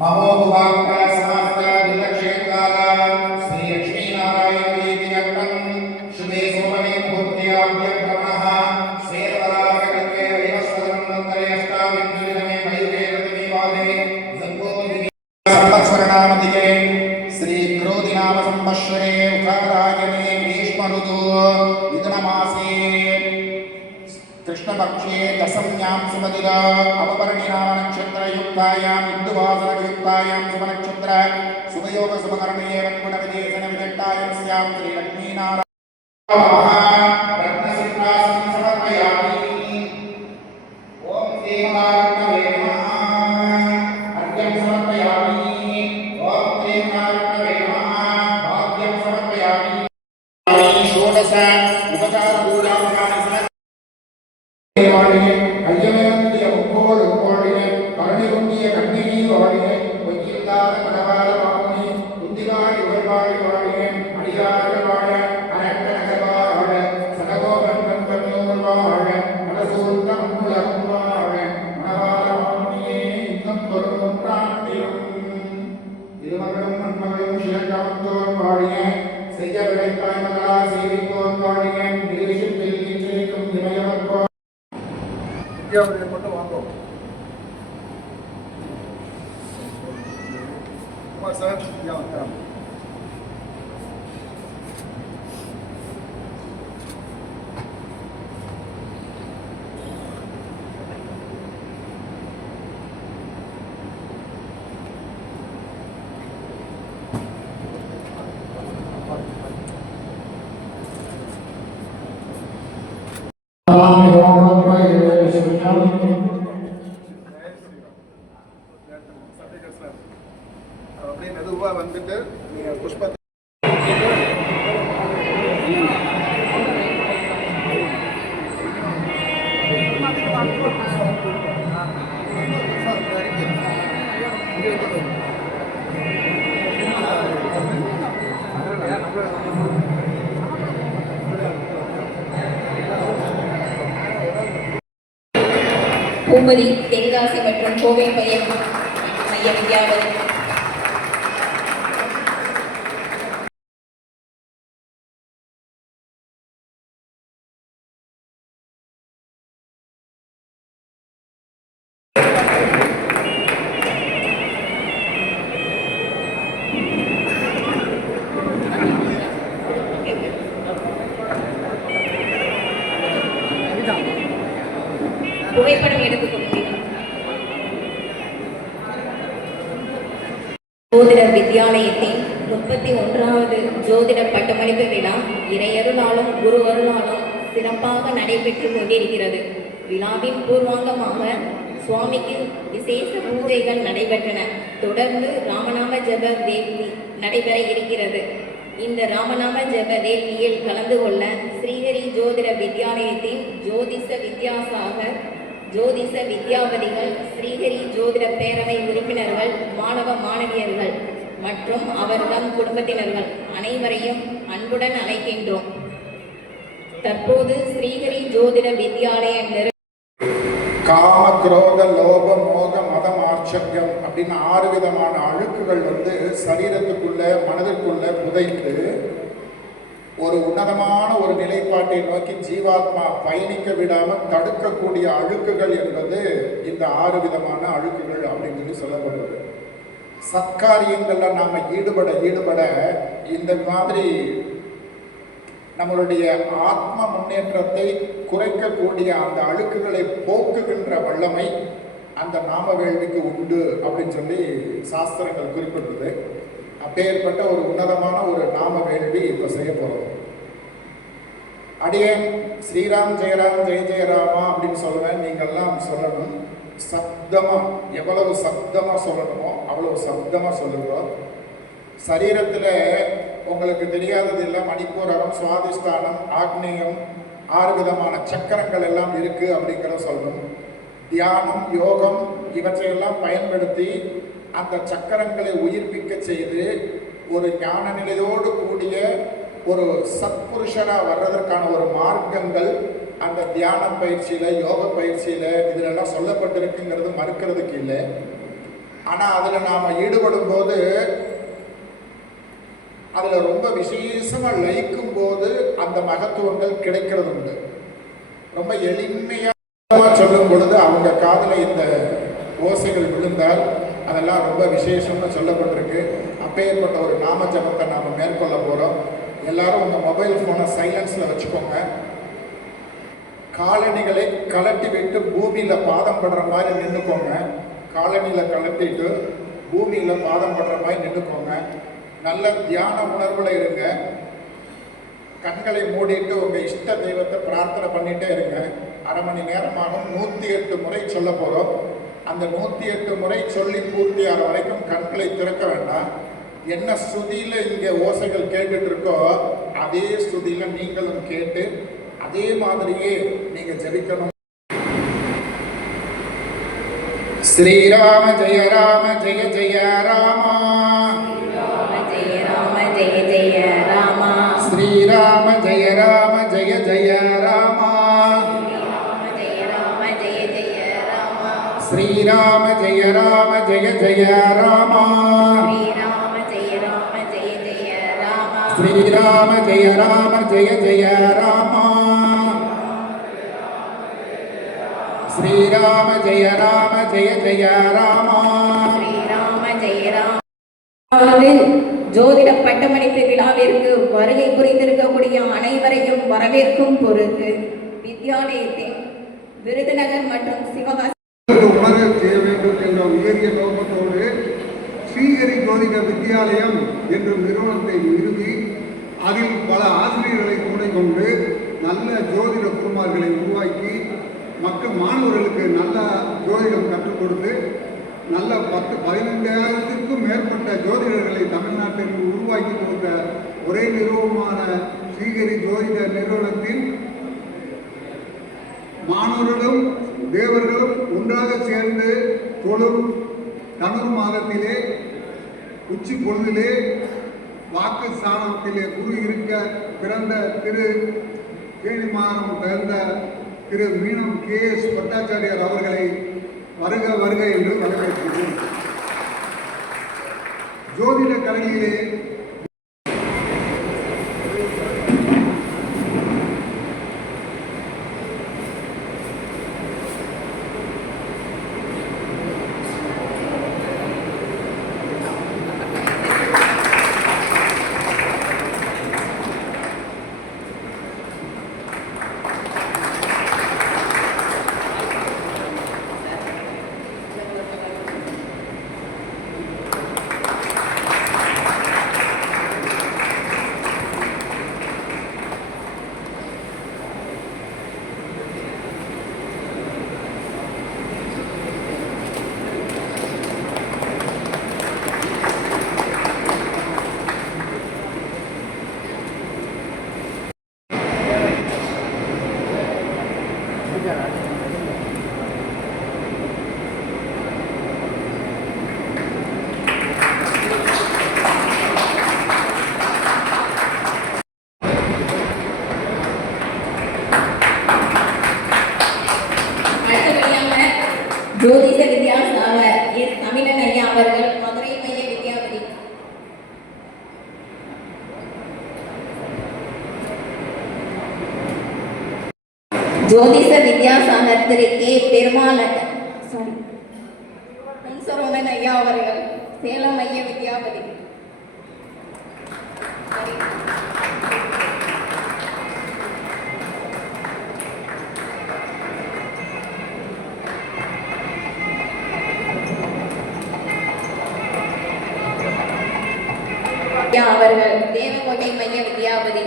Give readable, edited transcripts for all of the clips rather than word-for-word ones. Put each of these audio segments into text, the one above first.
महोवाक्का समास्ता दिलक्षेत्राणां श्री लक्ष्मी नारायण देवीयत्तं शुभे सोमने मुहूर्त्याभ्यक्रमणः श्वेतवराहकल्पे वैवस्वतमन्वन्तरे अष्टाविंशतितमे मयूरे रतिवादे जम्बोदिने संवत्सरनामदिके श्री क्रोधिनाम संवत्सरे उत्तरायणे ग्रीष्म ऋतु मिथुनमासे कृष्णपक्षे दशम्यां सुमदिरा अववर्णिनाम नक्षत्रयुक्तायां हिन्दुवासनयुक्तायां शुभनक्षत्र शुभयोग शुभकर्णे वन्कुणविदेशन विदट्टायां स्यां श्रीलक्ष्मीनारायण रत्नसिंहासनं समर्पयामि। ओम देवार्णवे नमः अर्घ्यं समर्पयामि। ओम देवार्णवे नमः भाग्यं समर्पयामि। षोडश उपचार पूजां ஐயமேந்திய முக்கோள் கோழினை கருணை கொண்டிய கண்ணினி வாழினை பொய்யில்லாத கடவாத வாழி குந்திவாழி உள்வாழி வாழினை அடியார்கள் வாழ அரட்ட நகர் வாழ சடகோபன் கண்பன்னூர் வாழ மனசூர்ந்த மண்ணுலகம் வாழ மணவாள வாணியே இன்னும் பொருளும் பிராண்டியும் திருமகளும் மண்மகளும் சிறந்தவந்தோர் வாழிய செய்ய விளைத்தாய் மகளா சேவித்தோர் வாழிய நிலேஷம் தெரிவிக்கும் இமயவர்கோ மட்டும் வாங்கும் சார் அப்படியே மெதுவாக வந்துட்டு நீங்கள் புஷ்பத்தை பூமதி தென்காசி மற்றும் கோவை மைய வித்யாலயம் புகைப்படம் எடுத்துக்கொள்கிறேன். ஜோதிட வித்யாலயத்தின் 31வது ஜோதிட பட்டமளிப்பு விழா இறையருளாலும் குருவருளாலும் சிறப்பாக நடைபெற்று கொண்டிருக்கிறது. விழாவின் பூர்வாங்கமாக சுவாமிக்கு விசேஷ பூஜைகள் நடைபெற்றன. தொடர்ந்து ராமநாம ஜப வேள்வி நடைபெற இருக்கிறது. இந்த ராமநாம ஜப வேள்வியில் கலந்து கொள்ள ஸ்ரீஹரி ஜோதிட வித்யாலயத்தின் ஜோதிஷ வித்யாபதிகள், ஸ்ரீஹரி ஜோதிட பேரவை உறுப்பினர்கள், மாணவ மாணவியர்கள் மற்றும் அவர்தம் குடும்பத்தினர்கள் அனைவரையும் அன்புடன் அழைக்கின்றோம். தற்போது ஸ்ரீஹரி ஜோதிட வித்யாலய காம குரோத லோப மோக மதம் ஆச்சரியம் அப்படின்னு 6 விதமான அழுக்குகள் சரீரத்துக்குள்ள மனதிற்குள்ள புதைந்து ஒரு உன்னதமான ஒரு நிலைப்பாட்டை நோக்கி ஜீவாத்மா பயணிக்க விடாமல் தடுக்கக்கூடிய அழுக்குகள் என்பது இந்த 6 விதமான அழுக்குகள் அப்படின்னு சொல்லப்படுவது. சத்காரியங்கள்ல நாம ஈடுபட இந்த மாதிரி நம்மளுடைய ஆத்ம முன்னேற்றத்தை குறைக்கக்கூடிய அந்த அழுக்குகளை போக்குகின்ற வல்லமை அந்த நாம வேள்விக்கு உண்டு அப்படின்னு சொல்லி சாஸ்திரங்கள் குறிப்பிடுறது. அப்பேற்பட்ட ஒரு உன்னதமான ஒரு நாம வேள்வி இப்போ செய்ய போகிறோம். அடியேன் ஸ்ரீராம் ஜெயராம் ஜெய ஜெயராமா அப்படின்னு சொல்லுவேன். நீங்கள்லாம் சொல்லணும். சப்தமாக எவ்வளவு சப்தமாக சொல்லணுமோ அவ்வளவு சப்தமாக சொல்லுகிறோம். சரீரத்தில் உங்களுக்கு தெரியாதது எல்லாம் மணிப்பூரகம், சுவாதிஷ்டானம், ஆக்னேயம் 6 விதமான சக்கரங்கள் எல்லாம் இருக்குது அப்படிங்கிறத சொல்லணும். தியானம், யோகம் இவற்றையெல்லாம் பயன்படுத்தி அந்த சக்கரங்களை உயிர்ப்பிக்க செய்து ஒரு ஞான நிலையோடு கூடிய ஒரு சத்புருஷராக வர்றதற்கான ஒரு மார்க்கங்கள் அந்த தியான பயிற்சியில், யோக பயிற்சியில் இதிலெல்லாம் சொல்லப்பட்டிருக்குங்கிறது மறுக்கிறதுக்கு இல்லை. ஆனால் அதில் நாம் ஈடுபடும் போது அதில் ரொம்ப விசேஷமாக லயிக்கும் போது அந்த மகத்துவங்கள் கிடைக்கிறது உண்டு. ரொம்ப எளிமையாக சொல்லும் பொழுது அவங்க காதில் இந்த ஓசைகள் விழுந்தால் அதெல்லாம் ரொம்ப விசேஷம்னு சொல்லப்பட்டிருக்கு. அப்பேற்பட்ட ஒரு நாம ஜபத்தை நாம் மேற்கொள்ள போகிறோம். எல்லாரும் உங்கள் மொபைல் ஃபோனை சைலன்ஸில் வச்சுக்கோங்க. காலணிகளை கலட்டி விட்டு பூமியில் பாதம் படுற மாதிரி நின்றுக்கோங்க. காலணியில் கலட்டிட்டு பூமியில் பாதம் படுற மாதிரி நின்றுக்கோங்க. நல்ல தியான உணர்வில் இருங்க. கண்களை மூடிட்டு உங்கள் இஷ்ட தெய்வத்தை பிரார்த்தனை பண்ணிகிட்டே இருங்க. அரை மணி நேரமாக 108 முறை சொல்ல போகிறோம். அந்த 108 முறை சொல்லி பூர்த்தியாகிற வரைக்கும் கண்களை திறக்க வேண்டாம். என்ன ஸ்துதியில் இங்கே ஓசைகள் கேட்டுட்டு இருக்கோ அதே ஸ்துதியில் நீங்களும் கேட்டு அதே மாதிரியே நீங்கள் ஜெபிக்கணும். ஸ்ரீராம ஜெய ராம ஜெய ஜெய ராமா, ஜெய ராம ஜெய ஜெய ராமா, ஸ்ரீராம ஜெய ராம ஜெய ஜெய ராமா, ஜெய ராம ஜெய ஜெய ராமா, ஸ்ரீராம ஜெய ராம ஜெய ஜெய ராமா, ஸ்ரீராம ஜெய ராம ஜெய ஜெய ராமா, ஸ்ரீராம ஜெய ராம ஜெய ஜெய ராமா, ஸ்ரீராம ஜெய ராம. ஜோதிட பட்டமளிப்பு விழாவிற்கு வருகை புரிந்திருக்கக்கூடிய அனைவரையும் வரவேற்கும் பொருட்டு வித்யாலயத்தின் விருதுநகர் மற்றும் சிவகாசி உணர செய்ய வேண்டும் என்ற உயரிய நோக்கத்தோடு ஸ்ரீஹரி ஜோதிட வித்யாலயம் என்ற நிறுவனத்தை நிறுவி அதில் பல ஆசிரியர்களை துணை கொண்டு நல்ல ஜோதிட குருமார்களை உருவாக்கி மாணவர்களுக்கு நல்ல ஜோதிடம் கற்றுக் கொடுத்து நல்ல 15,000க்கும் மேற்பட்ட ஜோதிடர்களை தமிழ்நாட்டில் உருவாக்கி கொடுத்த ஒரே நிறுவனமான ஸ்ரீஹரி ஜோதிட நிறுவனத்தின் மாணவர்களும் தேவர்களும் ஒன்றாக சேர்ந்து தொழும் தனுர் மாதத்திலே உச்சி பொழுதிலே வாக்கு ஸ்தானத்திலே குரு இருக்க பிறந்த திரு கேணிமாறம் பிறந்த திரு மீனம் KS பட்டாச்சாரியார் அவர்களை வருக வருக என்று வரவேற்கிறேன். ஜோதிட கலையிலே ஜோதிட வித்யாசாகர் எஸ் தமிழன் ஐயா அவர்கள் மதுரை மைய வித்யாபதி. ஜோதிஷ வித்யாசாகர் திரு கே பெருமாள் சரவணன் ஐயா அவர்கள் சேலம் மைய வித்யாபதி. அவர்கள் தேவகோட்டை மைய வித்யாபதி.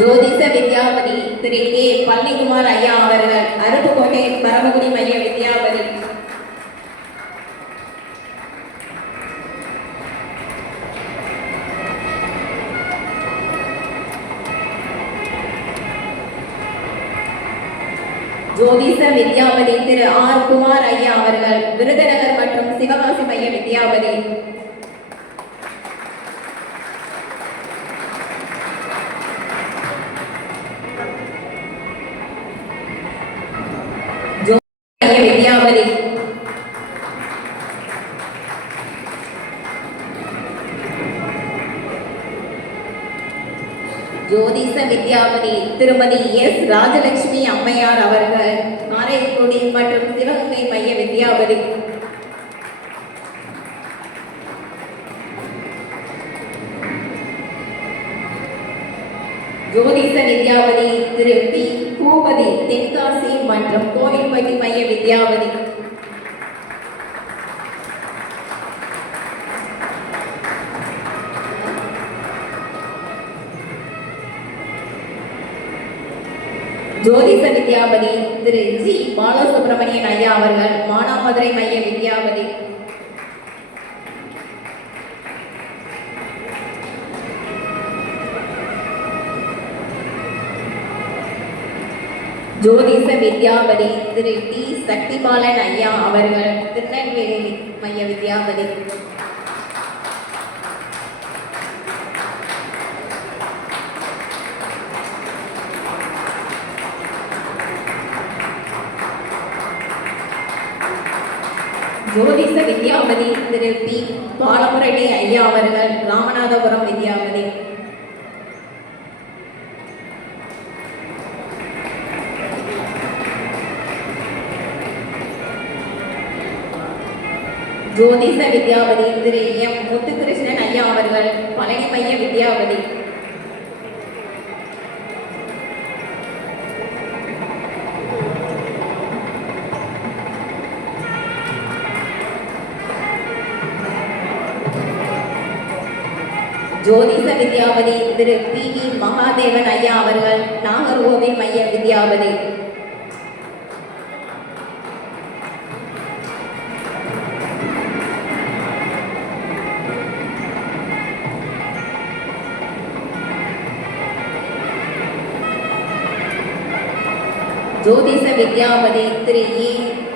ஜோதிஷ வித்யாபதி திரு கே பழனிக்குமார் ஐயா அவர்கள் அருப்புக்கோட்டை பரமக்குடி மைய வித்யாபதி. ஜோதிச வித்யாபதி திரு ஆர் குமார் ஐயா அவர்கள் விருதுநகர் மற்றும் சிவகாசி மைய வித்யாபதி. வித்யாபதி ஜோதிச வித்யாபதி திருமதி எஸ் ராஜலட்சுமி அம்மையார் அவர்கள் காரைக்குடி மற்றும் சிவகங்கை மைய வித்யாபதி. ஜோதிச வித்யாபதி திரு பி பூபதி தென்காசி மற்றும் கோவில்பட்டி மைய வித்யாபதி. ஜோதிச வித்யாபதி திரு ஜி பாலசுப்ரமணியன் ஐயா அவர்கள் மானாமதுரை மைய வித்யாபதி. ஜோதிச வித்யாபதி திரு டி சக்திபாலன் ஐயா அவர்கள் திருநெல்வேலி மைய வித்யாபதி. ஜோதிச வித்யாபதி திரு பி பாலமுரளி ஐயா அவர்கள் ராமநாதபுரம் வித்யாபதி. ஜோதிச வித்யாபதி திரு எம் முத்துகிருஷ்ணன் ஐயா அவர்கள் பழனி மைய வித்யாபதி. ஜோதிச வித்யாபதி திரு பி வி மகாதேவன் ஐயா அவர்கள் நாகர்கோவில் மைய வித்யாபதி. ஜோதிச வித்யாபதி திரு ஏ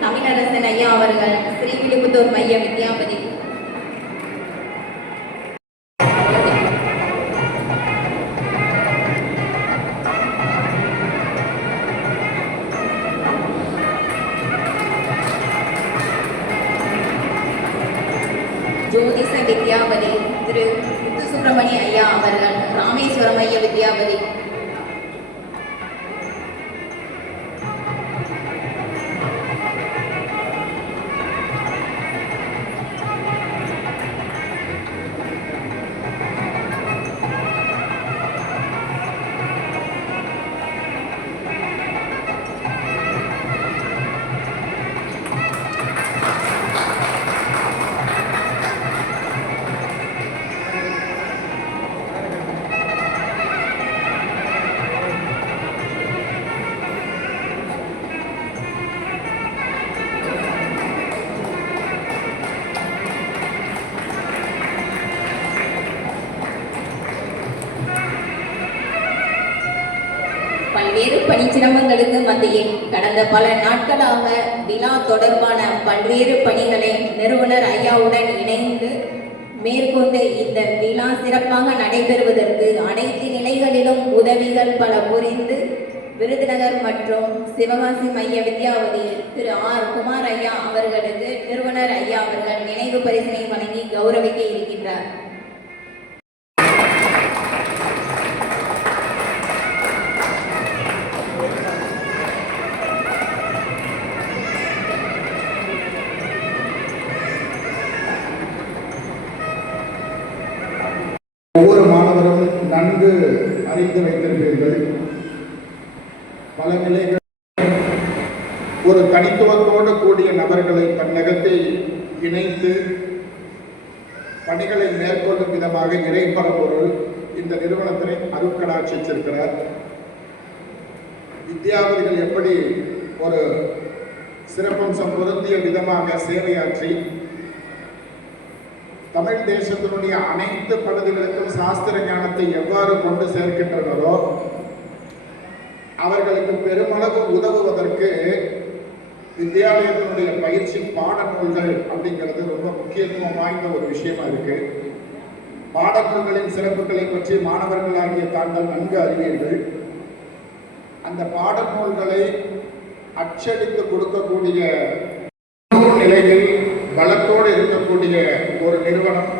தமிழரசன் ஐயா அவர்கள் ஸ்ரீவில்லிபுத்தூர் மைய வித்யாபதி. ஜோதிச வித்யாபதி திரு முத்துசுப்பிரமணிய ஐயா அவர்கள் ராமேஸ்வரம் மைய வித்யாபதி. பல்வேறு பணிச்சிரமங்களுக்கு மத்தியில் கடந்த பல நாட்களாக விழா தொடர்பான பல்வேறு பணிகளை நிறுவனர் ஐயாவுடன் இணைந்து மேற்கொண்டு இந்த விழா சிறப்பாக நடைபெறுவதற்கு அனைத்து நிலைகளிலும் உதவிகள் பல புரிந்து விருதுநகர் மற்றும் சிவகாசி மைய வித்யாபதி திரு ஆர் குமார் ஐயா அவர்களுக்கு நிறுவனர் ஐயா அவர்கள் நினைவு பரிசினை வழங்கி கௌரவிக்க இருக்கின்றார். ஒவ்வொரு மாணவரும் நன்கு அறிந்து வைத்திருப்பீர்கள். பல நிலைகள் ஒரு தனித்துவத்தோடு கூடிய நபர்களை தன்னகத்தை இணைத்து பணிகளை மேற்கொள்ளும் விதமாக இறைப்பரப்பொருள் இந்த நிறுவனத்தினை அருட்கடாட்சிச்சிருக்கிறார். வித்யாபதிகள் எப்படி ஒரு சிறப்பம்சம் பொருந்திய விதமாக சேவையாற்றி தமிழ் தேசத்தினுடைய அனைத்து பகுதிகளுக்கும் சாஸ்திர ஞானத்தை எவ்வாறு கொண்டு சேர்க்கின்றனரோ அவர்களுக்கு பெருமளவு உதவுவதற்கு வித்யாலயத்தினுடைய பயிற்சி பாடநூல்கள் அப்படிங்கிறது ரொம்ப முக்கியத்துவம் வாய்ந்த ஒரு விஷயமா இருக்கு. பாடநூல்களின் சிறப்புகளை பற்றி மாணவர்களாகிய தாங்கள் நன்கு அறிவீர்கள். அந்த பாடநூல்களை அச்சடித்து கொடுக்கக்கூடிய நிலையில் பலத்தோடு இருக்கக்கூடிய ஒரு நிறுவனம்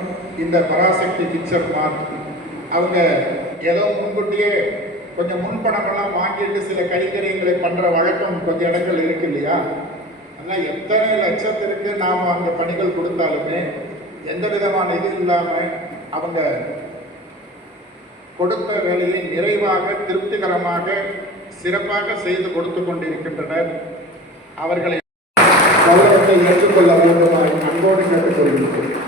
இந்த பராசக்தி பிக்சர் மார்க். அவங்க ஏதோ முன்கூட்டியே கொஞ்சம் முன்பணமெல்லாம் வாங்கிட்டு சில கைங்கரியங்களை பண்ணுற வழக்கம் கொஞ்சம் இடங்கள் இருக்கு இல்லையா? ஆனால் எத்தனை லட்சத்திற்கு நாம் அந்த பணிகள் கொடுத்தாலுமே எந்த விதமான இது இல்லாமல் அவங்க கொடுத்த வேலையை நிறைவாக திருப்திகரமாக சிறப்பாக செய்து கொடுத்து கொண்டிருக்கின்றனர். அவர்களை கௌரவத்தை ஏற்றுக்கொள்ள வேண்டுமாய் அன்போடு கேட்டுக்கொள்கிறேன்.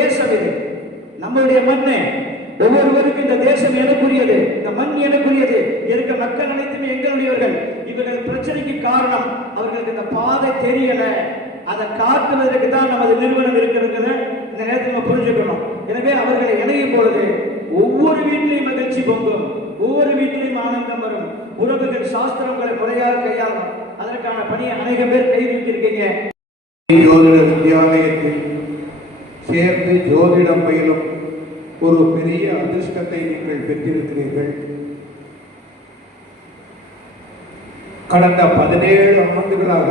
தேசம் இது, நம்மளுடைய மண்ணு. ஒவ்வொருவருக்கும் இந்த தேசம் எனக்குரியது, இந்த மண் எனக்குரியது. இருக்க மக்கள் அனைத்துமே எங்களுடையவர்கள். இவர்கள் பிரச்சனைக்கு காரணம் அவர்களுக்கு இந்த பாதை தெரியல. அதை காட்டுவதற்கு தான் நமது நிறுவனம் இருக்கிறது. இந்த நேரத்தில் நம்ம புரிஞ்சுக்கணும். எனவே அவர்களை இணையும் பொழுது ஒவ்வொரு வீட்டிலையும் மகிழ்ச்சி பொங்கும், ஒவ்வொரு வீட்டிலையும் ஆனந்தம் வரும். உறவுகள் சாஸ்திரங்களை முறையாக கையாளணும். அதற்கான பணியை அநேக பேர் கை வைத்திருக்கீங்க. ஜோதிட வித்யாலயத்தில் சேர்ந்து ஜோதிடம் பயிலும் ஒரு பெரிய அதிர்ஷ்டத்தை நீங்கள் பெற்றிருக்கிறீர்கள். கடந்த 17 ஆண்டுகளாக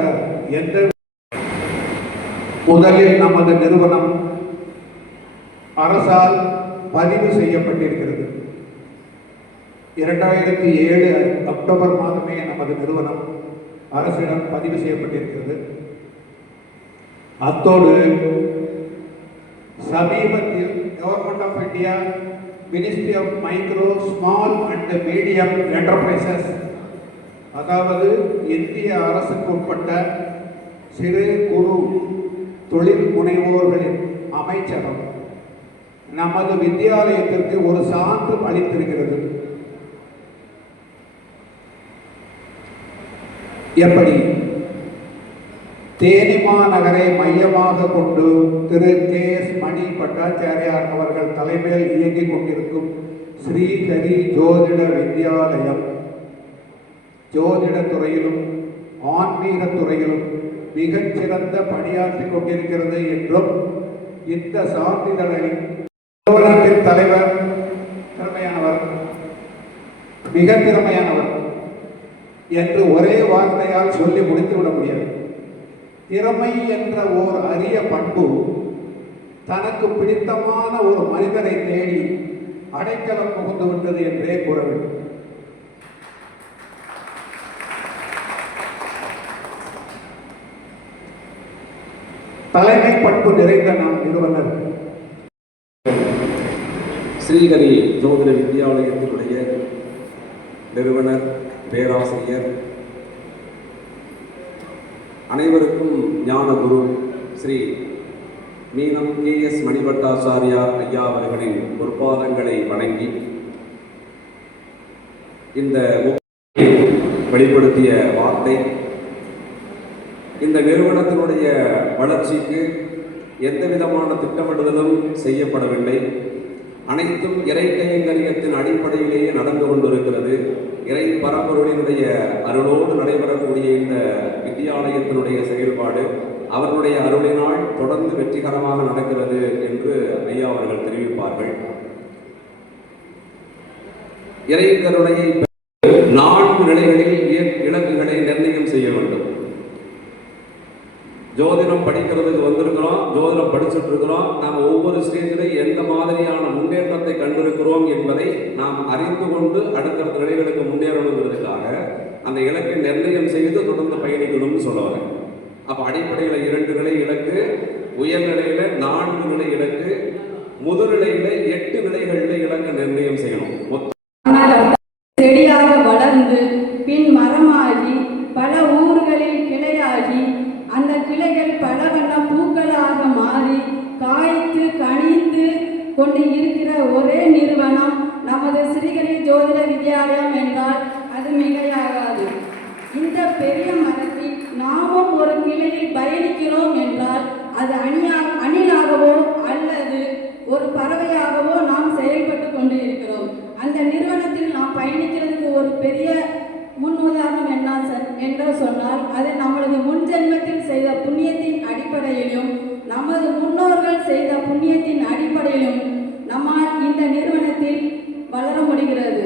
முதலில் நமது நிறுவனம் அரசால் பதிவு செய்யப்பட்டிருக்கிறது. 2007 அக்டோபர் மாதமே நமது நிறுவனம் அரசிடம் பதிவு செய்யப்பட்டிருக்கிறது. அத்தோடு சமீபத்தில் government of India ministry of micro small and medium enterprises, அதாவது இந்திய அரசுக்கு உட்பட்ட சிறு குறு தொழில் முனைவோர்களின் அமைச்சகம் நமது வித்யாலயத்திற்கு ஒரு சான்று அளித்திருக்கிறது. எப்படி? தேனி மாநகரை மையமாக கொண்டு திரு KS மணி பட்டாச்சாரியார் அவர்கள் தலைமையில் இயங்கிக் கொண்டிருக்கும் ஸ்ரீஹரி ஜோதிட வித்யாலயம் ஜோதிட துறையிலும் ஆன்மீக துறையிலும் மிகச்சிறந்த பணியாற்றிக் கொண்டிருக்கிறது என்றும் இந்த சான்றிதழை நிறுவனத்தின் தலைவர் திறமையானவர், மிக திறமையானவர் என்று ஒரே வார்த்தையால் சொல்லி முடித்துவிட முடியாது. திறமை என்ற ஓர் அரிய பண்பு தனக்கு பிடித்தமான ஒரு மனிதரை தேடி அடைக்கலம் புகுந்து விட்டது என்றே கூற வேண்டும். தலைமை பண்பு நிறைந்த நம் நிறுவனர் ஸ்ரீஹரி ஜோதிட வித்யாலயத்தினுடைய நிறுவனர், பேராசிரியர், அனைவருக்கும் ஞானகுரு ஸ்ரீ மீனம் KS மணிபட்டாச்சாரியார் ஐயா அவர்களின் பொற்பாதங்களை வணங்கி இந்த வெளிப்படுத்திய வார்த்தை இந்த நிறுவனத்தினுடைய வளர்ச்சிக்கு எந்த விதமான திட்டமிடுதலும் செய்யப்படவில்லை. அனைத்தும் இறை கைங்கரியத்தின் அடிப்படையிலேயே நடந்து கொண்டிருக்கிறது. இறை பரம்பொருளினுடைய அருளோடு நடைபெறக்கூடிய இந்த வித்யாலயத்தினுடைய செயல்பாடு அவர்களுடைய அருளினால் தொடர்ந்து வெற்றிகரமாக நடக்கிறது என்று ஐயா அவர்கள் தெரிவிப்பார்கள். இறை கருணையை 4 நிலைகளில் இலக்குகளை நிர்ணயம் செய்ய வேண்டும். ஜோதிடம் படிக்கிறதுக்கு வந்திருக்கிறோம், ஜோதிடம் படிச்சுட்டு இருக்கிறோம். நாம் ஒவ்வொரு ஸ்டேஜிலும் எந்த மாதிரியான முன்னேற்றத்தை கண்டிருக்கிறோம் என்பதை நாம் அறிந்து கொண்டு அடுத்தடுத்த நிலைகளுக்கு முன்னேறணுங்கிறதுக்காக அந்த இலக்கை நிர்ணயம் செய்து தொடர்ந்து பயணிக்கணும்னு சொல்லுவாங்க. அப்போ அடிப்படையில் 2 நிலை இலக்கு, உயர்நிலையில 4 நிலை இலக்கு, முதுநிலையில 8 நிலைகளில் இலக்கை நிர்ணயம் செய்யணும். செடியாக வளர்ந்து பின் மரமாகி பல ஊர்களில் கிளையாகி அந்த கிளைகள் பல வண்ண பூக்களாக மாறி காய்த்து கனிந்து கொண்டு இருக்கிற ஒரே நிறுவனம் நமது ஸ்ரீகரி ஜோதிட வித்யாலயம் என்றால் அது மிகையாகாது. இந்த பெரிய மரத்தில் நாமும் ஒரு கிளையில் பயணிக்கிறோம் என்றால் அது அணிலாகவோ அல்லது ஒரு பறவையாகவோ நாம் செயல்பட்டு கொண்டு இருக்கிறோம். அந்த நிறுவனத்தில் நாம் பயணிக்கிறதுக்கு ஒரு பெரிய முன் உதாரணம் என்று சொன்னால் அது நம்மளது முன் ஜென்மத்தில் செய்த புண்ணியத்தின் அடிப்படையிலும் நமது முன்னோர்கள் செய்த புண்ணியத்தின் அடிப்படையிலும் நம்மால் இந்த நிறுவனத்தில் வளர முடிகிறது.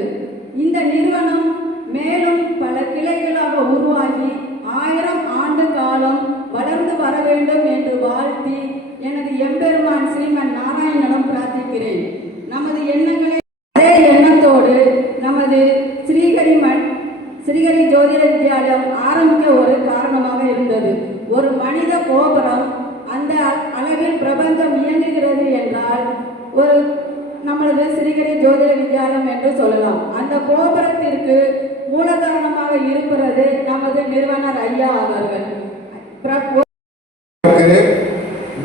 இந்த நிறுவனம் மேலும் பல கிளைகளாக உருவாகி 1000 ஆண்டு காலம் வளர்ந்து வர வேண்டும் என்று வாழ்த்தி எனது எம்பெருமான் ஸ்ரீமன் நாராயணனிடம் பிரார்த்திக்கிறேன். நமது எண்ணங்களை அதே எண்ணத்தோடு நமது ஸ்ரீகரி ஜோதிட வித்யாலயம் ஆரம்பிக்க ஒரு காரணமாக இருந்தது. ஒரு மனித கோபுரம் அந்த அளவில் பிரபஞ்சம் இயங்குகிறது என்றால் ஒரு நம்மளது ஸ்ரீகரி ஜோதிட வித்யாலயம் என்று சொல்லலாம். அந்த கோபுரத்திற்கு மூலகாரணமாக இருப்பது நமது நிறுவனர் ஐயா அவர்கள்.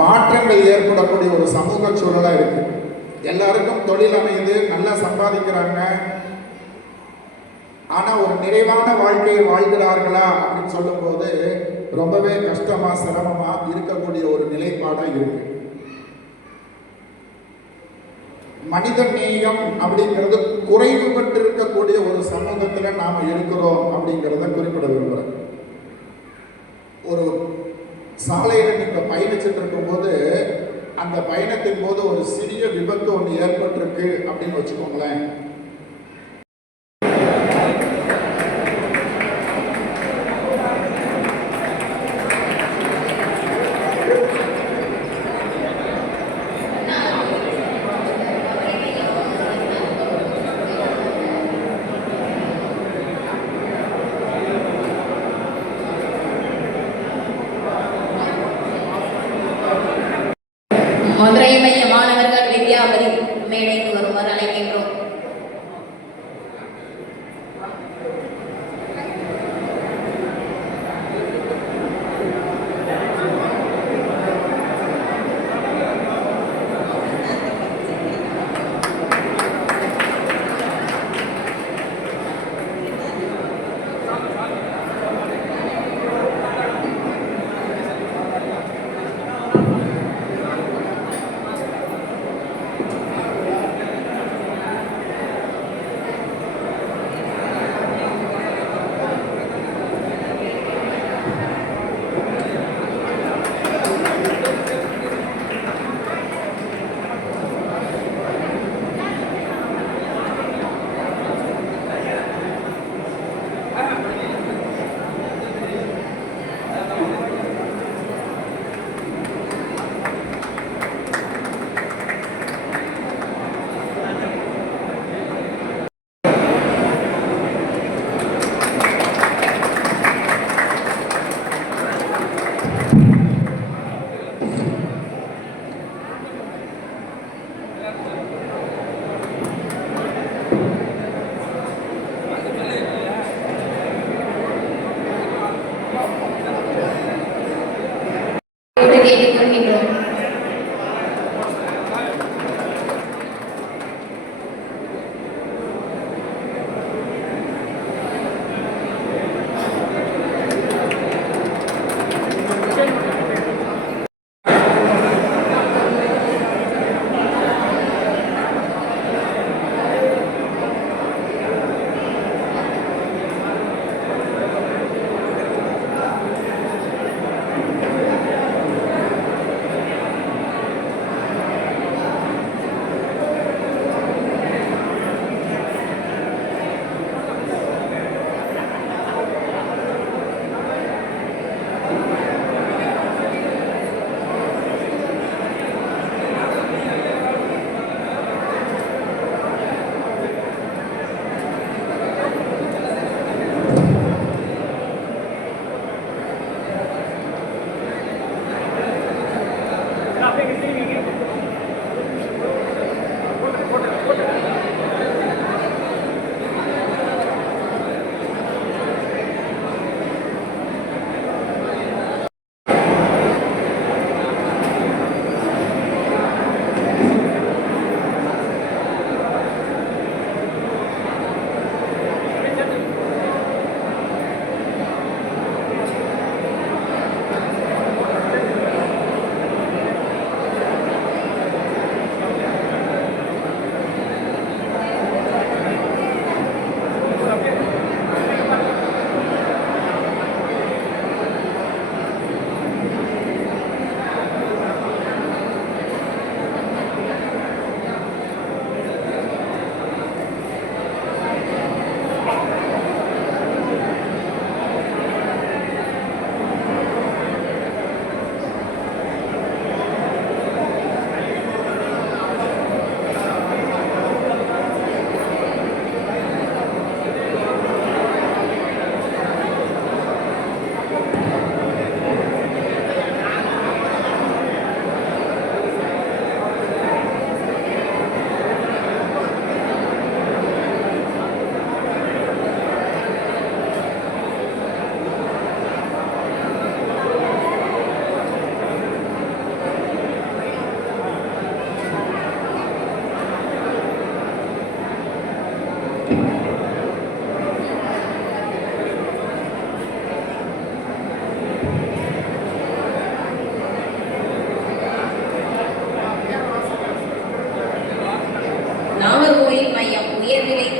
மாற்றங்கள் ஏற்படக்கூடிய ஒரு சமூக சூழலா இருக்கு. எல்லாருக்கும் தொழில் அமைந்து நல்லா சம்பாதிக்கிறாங்க. ஆனா ஒரு நிறைவான வாழ்க்கையை வாழ்கிறார்களா அப்படின்னு சொல்லும் போது ரொம்பவே கஷ்டமா சிரமமா இருக்கக்கூடிய ஒரு நிலைப்பாடா இருக்கு. மனித நேயம் அப்படிங்கிறது குறைவுபட்டு இருக்கக்கூடிய ஒரு சமூகத்துல நாம இருக்கிறோம் அப்படிங்கிறத குறிப்பிட விரும்புறேன். ஒரு சாலையில நீங்க பயணிச்சுட்டு இருக்கும்போது அந்த பயணத்தின் போது ஒரு சிறிய விபத்து ஒன்று ஏற்பட்டிருக்கு அப்படின்னு வச்சுக்கோங்களேன். மதுரை மைய மாணவர்கள் வித்யாபதி மேடைக்கு வருமாறு அழைக்கின்றோம்.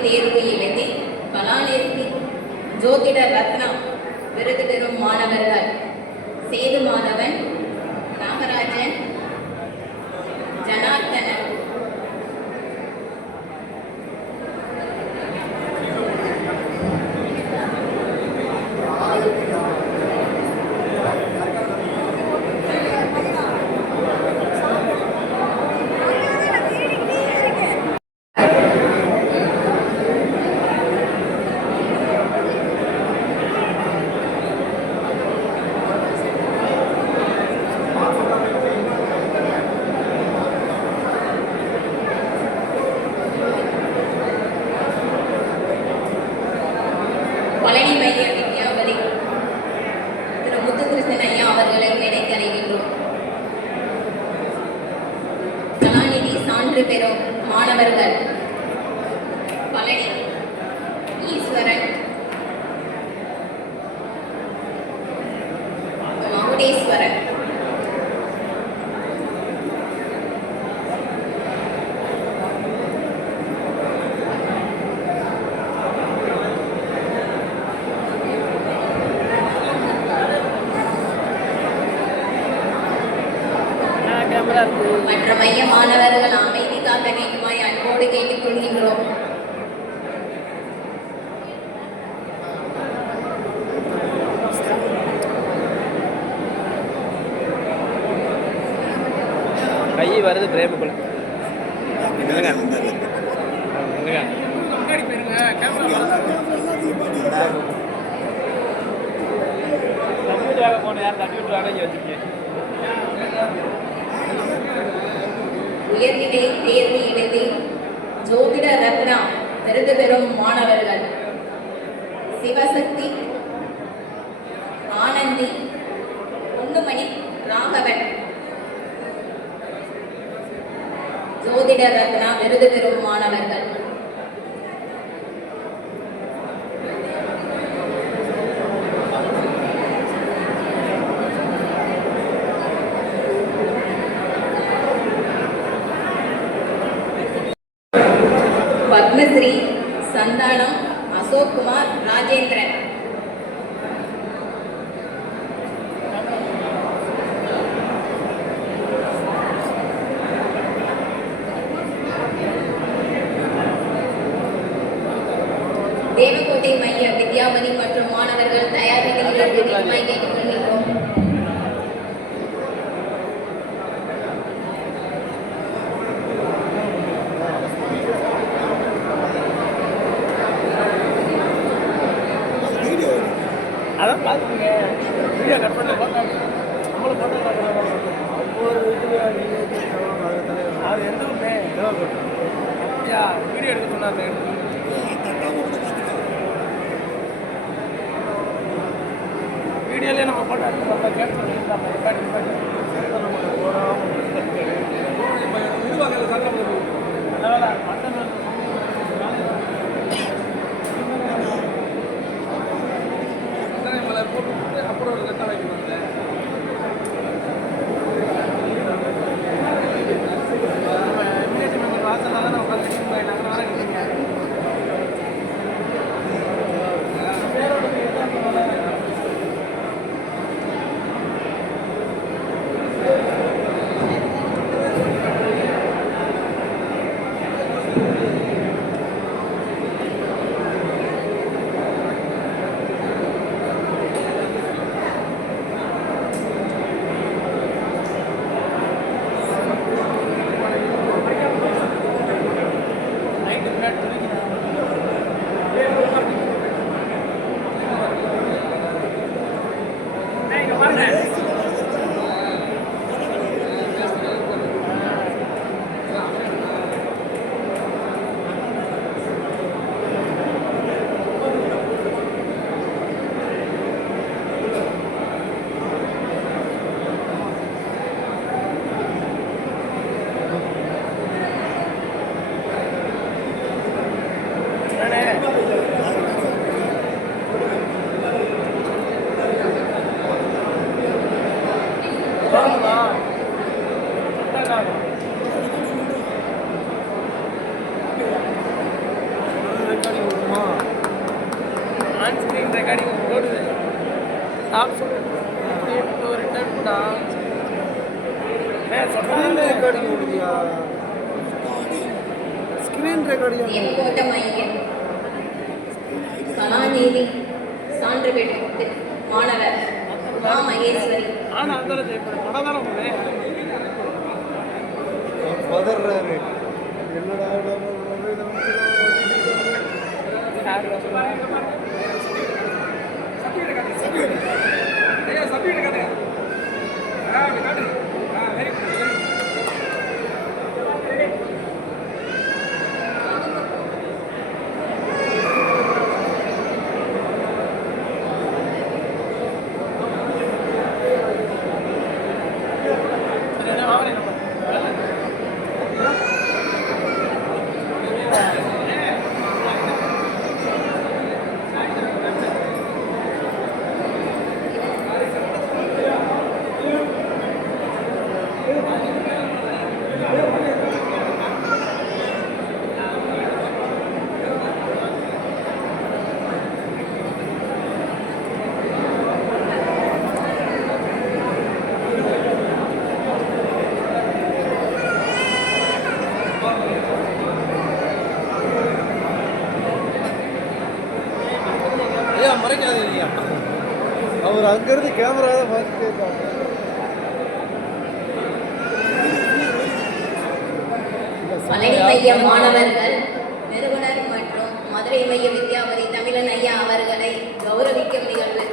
தேர்வு எழுதி கலாநிதி ஜோதிட ரத்னா விருது பெறும் மாணவர்கள் சேது மாதவன், நாகராஜன், ஜனார்த்தனன், பழனி மைய வித்யாபதி திரு முத்துகிருஷ்ணன் ஐயா அவர்களை மேடைக்கு அழைக்கின்றோம். கலாநிதி சான்று பெறும் மாணவர்கள் பழனி ஈஸ்வரன், மகுடேஸ்வரன், மற்ற மைய மாணவர்கள் அமைதி காக்க வேண்டுமாய் அன்போடு கேட்டுக் கொள்கின்றோம். கை வருது பிரேமுக்குள்ள போன யார் தட்டி விட்டுவாங்க வச்சுக்கேன். உயர்நிலை தேர்வு எழுதி ஜோதிட ரத்னா விருது பெறும் மாணவர்கள் சிவசக்தி, ஆனந்தி, பொன்னுமணி, ராகவன். ஜோதிட ரத்னா விருது பெறும் மாணவர்கள் பத்மஸ்ரீ, சந்தானம், அசோக் குமார், ராஜேந்திரன். தேவக்கோட்டை மைய வித்யாபதி மற்றும் மாணவர்கள் தயார் நிலையில் கேட்டுக்கொள்கிறோம். அதான் பார்த்துங்க வீடியோ கட் பண்ணி போட்டாங்க நம்மளும் போட்டாங்க ஒவ்வொரு அது எதுவுமே அப்படியா வீடியோ எடுக்க சொன்னாங்க. வீடியோலேயே நம்ம போட்டோம் கேட்டு அப்புறம் ஒரு கட்ட வைக்கணும். இம்யூனிட்டி மெம்பர் வாசனால நம்ம உட்காந்து பேரோட நான் சொல்கிறேன் ஒரு டைம்டா ஸ்க்ரீன் ரெக்கார்டிங் தேவகோட்டை மைய கலாநிதி சான்று பெற்ற மாணவர் மா மகேஸ்வரி. ஆனால் அந்த படம் தானே போனேன் பதறாரு என்னடா ஐயா மறைக்காதீங்க அவர் அங்கிருந்து கேமரா தான் பார்த்துட்டே இருக்காங்க. பழனி மைய மாணவர்கள் நிறுவனர் மற்றும் மதுரை மைய வித்யாபதி தமிழன் ஐயா அவர்களை கௌரவிக்கும் நிகழ்வு.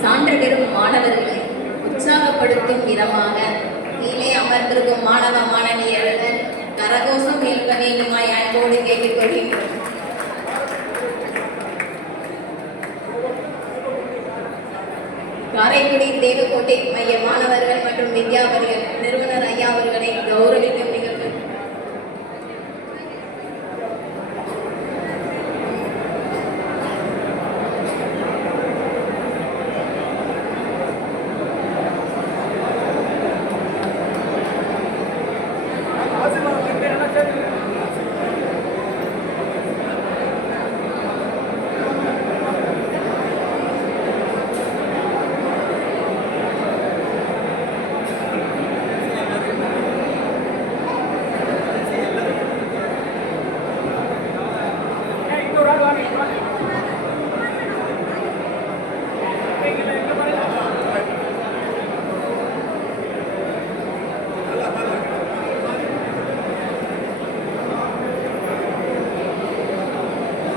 சான்று பெறும் மாணவர்களை உற்சாகப்படுத்தும் விதமாக கீழே அமர்ந்திருக்கும் மாணவ மாணவியர்கள் கரகோஷம் எழுப்ப வேண்டுமாய் அன்போடு கேட்டுக்கொள்கின்றோம். காரைக்குடி தேவக்கோட்டை மைய மாணவர்கள் மற்றும் வித்யாபதிகள் நிறுவனர் ஐயா அவர்களை கௌரவிக்கும் நிகழ்வு.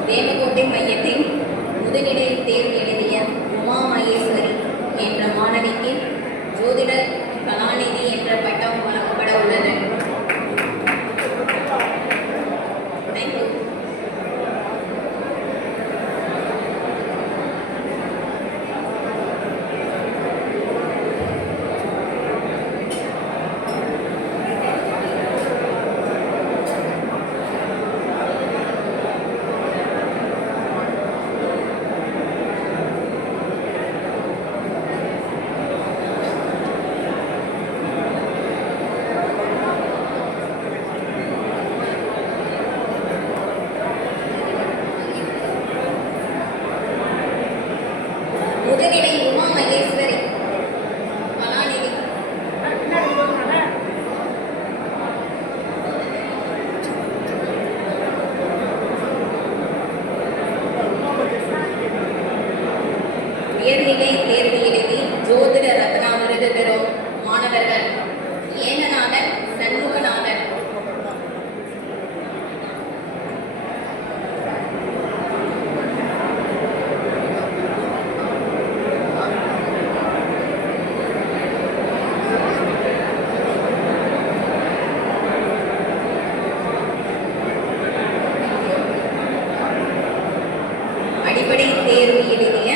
தேவக்கோட்டை மையத்தில் முதுநிலை தேர்வு எழுதிய உமா மகேஸ்வரி என்ற மாணவிக்கு ஜோதிடர் கலாநிதி என்ற பட்டம் வழங்கப்பட உள்ளது. முதுநிலை உமா மகேஸ்வரி கலாநிதி. உயர்நிலை தேர்வு எழுதி ஜோதிட ரத்னா விருது பெறும் மாணவர்கள் ஏனநாதன் சண்முகநாதன். அடிப்படை தேர்வு எழுதிய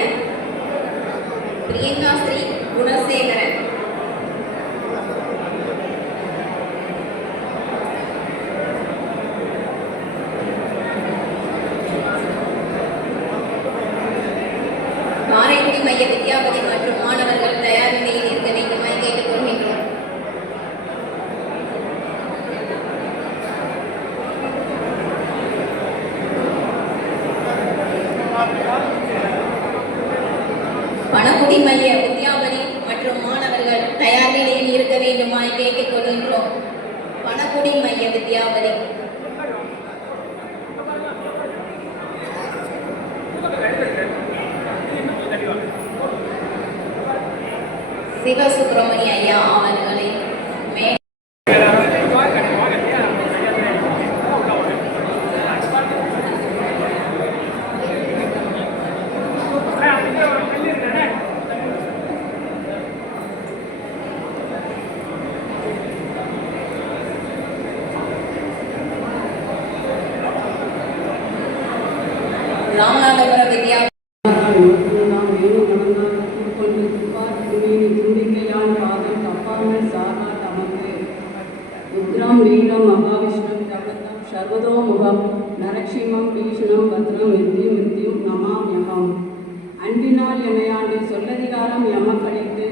பிரியங்கா ஸ்ரீ குணசேகரன், காரைக்குடி மைய வித்யாபதி மற்றும் மாணவர்கள் தயார் நிலையில் இருக்க வேண்டுமாய் கேட்டுக்கொள்கின்றோம். பணக்குடி மைய வித்யாபதி மற்றும் மாணவர்கள் தயார் நிலையில் இருக்க வேண்டுமாய் கேட்டுக்கொள்கின்றோம். பணக்குடி மைய வித்யாபதி, சிவசுப்பிரமணிய ஐயா அவர்களை ராமநாதபுரம் வித்யா உத்ரம் வீரம் மகாவிஷ்ணம் ஜகதம் சர்வதோமுகம் நரசிம்மம் பீஷணம் பத்ரம் மிருத்யும் நமாம்யகம். அன்பினால் எமையாண்டு சொல்லதிகாரம் எமக்களித்து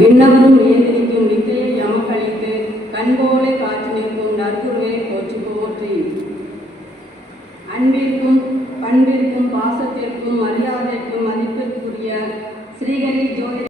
விண்ணவரும் ஏதிரிக்கும் வித்தையை எமக்களித்து கண்போலை காற்று நிற்கும் நற்குருவே போற்றி போற்றி. அன்பிற்கும் பண்பிற்கும் பாசத்திற்கும் மரியாதைக்கும் மதிப்பிற்குரிய ஸ்ரீகரி ஜோதி